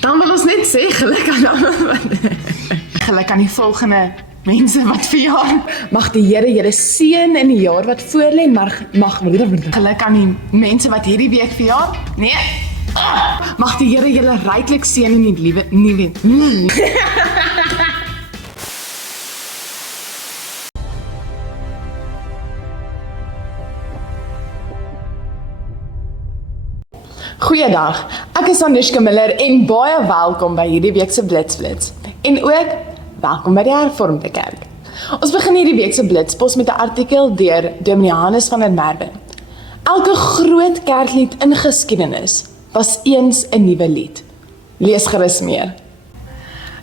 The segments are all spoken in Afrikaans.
Dan wil ons net sê, geluk aan almal. Geluk aan die volgende mense wat verjaar. Mag die Here julle seën in die jaar wat voorlê, mag geluk aan die mense wat hierdie week verjaar. Nee. Mag die Here julle ryklik seën in die nuwe. Goeiedag, ek is Anushka Miller en baie welkom by hierdie week se Blitsflits. En ook welkom by die Hervormde Kerk. Ons begin hierdie week se Blitspos met 'n artikel deur Dominee Hannes van der Merwe. Elke groot kerklied in geskiedenis was eens 'n nuwe lied. Lees gerus meer.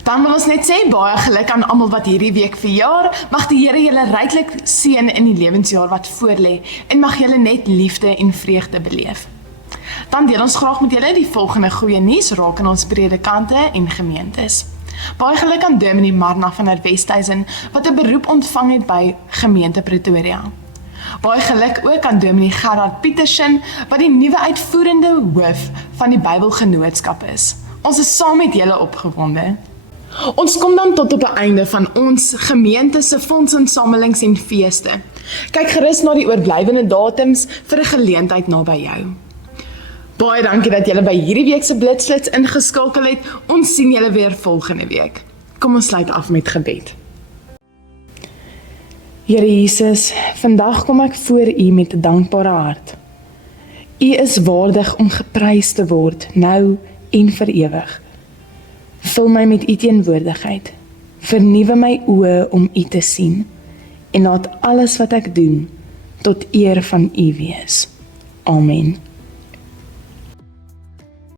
Dan wil ons net sê baie geluk aan almal wat hierdie week verjaar. Mag die Here julle ryklik seën in die lewensjaar wat voorlê en mag julle net liefde en vreugde beleef. Dan deel ons graag met julle die volgende goeie nuus raak in ons predikante en gemeentes. Baie geluk aan Dominee Marna van der Westhuizen wat 'n beroep ontvang het by gemeente Pretoria. Baie geluk ook aan Dominee Gerard Pietersen wat die nuwe uitvoerende hoof van die Bybelgenootskap is. Ons is saam met julle opgewonde. Ons kom dan tot op die einde van ons gemeente se fondsinsamelings en feeste. Kyk gerus na die oorblywende datums vir 'n geleentheid naby jou. Baie dankie dat julle by hierdie week se Blitsflits ingeskakel het. Ons sien julle weer volgende week. Kom ons sluit af met gebed. Here Jesus, vandag kom ek voor U met 'n dankbare hart. U is waardig om geprys te word, nou en vir ewig. Vul my met U teenwoordigheid. Vernuwe my oë om U te sien en laat alles wat ek doen tot eer van U wees. Amen.